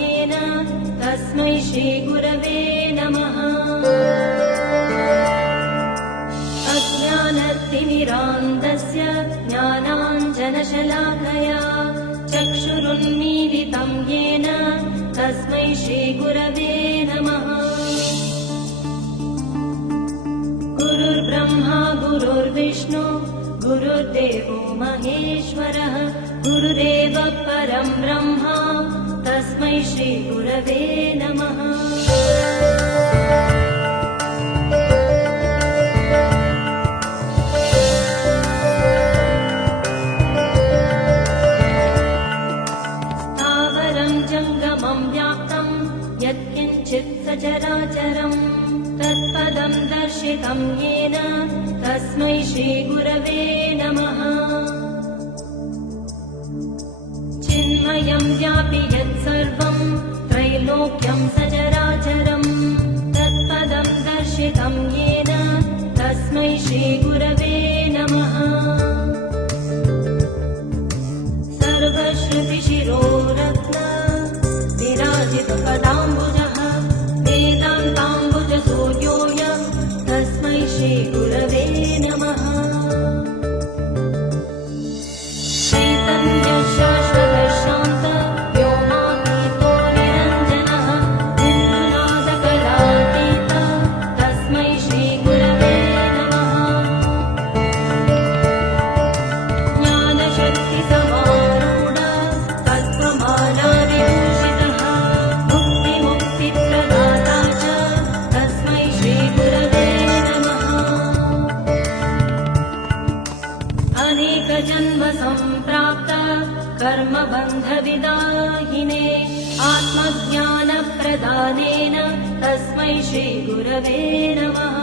येन तस्मै श्रीगुरवे नमः। अज्ञानतिमिरान्धस्य ज्ञानाञ्जनशलाकया चक्षुरुन्मीलितं येन तस्मै श्रीगुरवे नमः। गुरुर्ब्रह्मा गुरुर्विष्णु गुरुर्देवो महेश्वरः गुरुदेव परं ब्रह्मा तस्मै श्रीगुरवे नमः। स्थावरं जङ्गमं व्याप्तं यत्किञ्चित् सचराचरं तत्पदं दर्शितं येन तस्मै श्रीगुरवे नमः। चिन्मयं व्यापि यत्सर्वं त्रैलोक्यं सचराचरं तत्पदं दर्शितं येन तस्मै श्रीगुरवे नमः। सर्वश्रुतिशिरोरत्न विराजितपदाम्बुजः वेदान्ताम्बुजसूर्योऽयं तस्मै श्रीगुरवे नमः। कर्मबन्धविदाहिने आत्मज्ञानप्रदानेन तस्मै श्रीगुरवे नमः।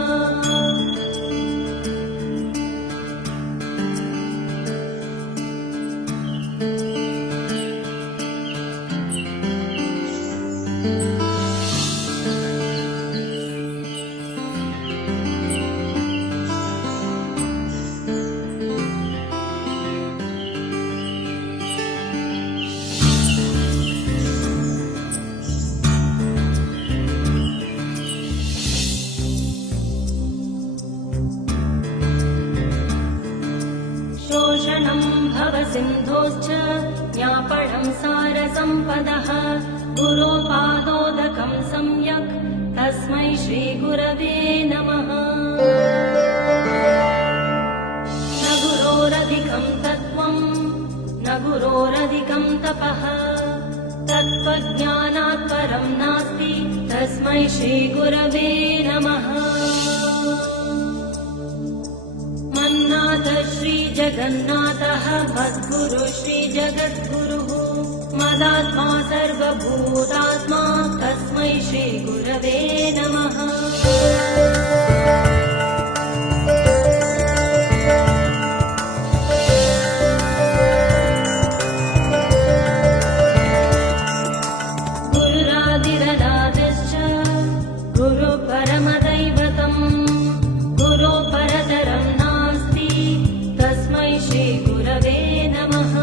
भवसिन्धोश्च ज्ञापणं सारसम्पदः गुरोपादोदकं सम्यक् तस्मै श्रीगुरवे नमः। न गुरोरधिकं तत्त्वं न गुरोरधिकं तपः तत्त्वज्ञानात् परं नास्ति तस्मै श्रीगुरवे नमः। श्रीजगन्नाथः मद्गुरु श्रीजगद्गुरुः मदात्मा सर्वभूतात्मा तस्मै श्रीगुरवे नमः। गुरुरादिरनादश्च गुरुपरमदैवतम् गुरो परतरं नास्ति तस्मै श्रीगुरवे नमः।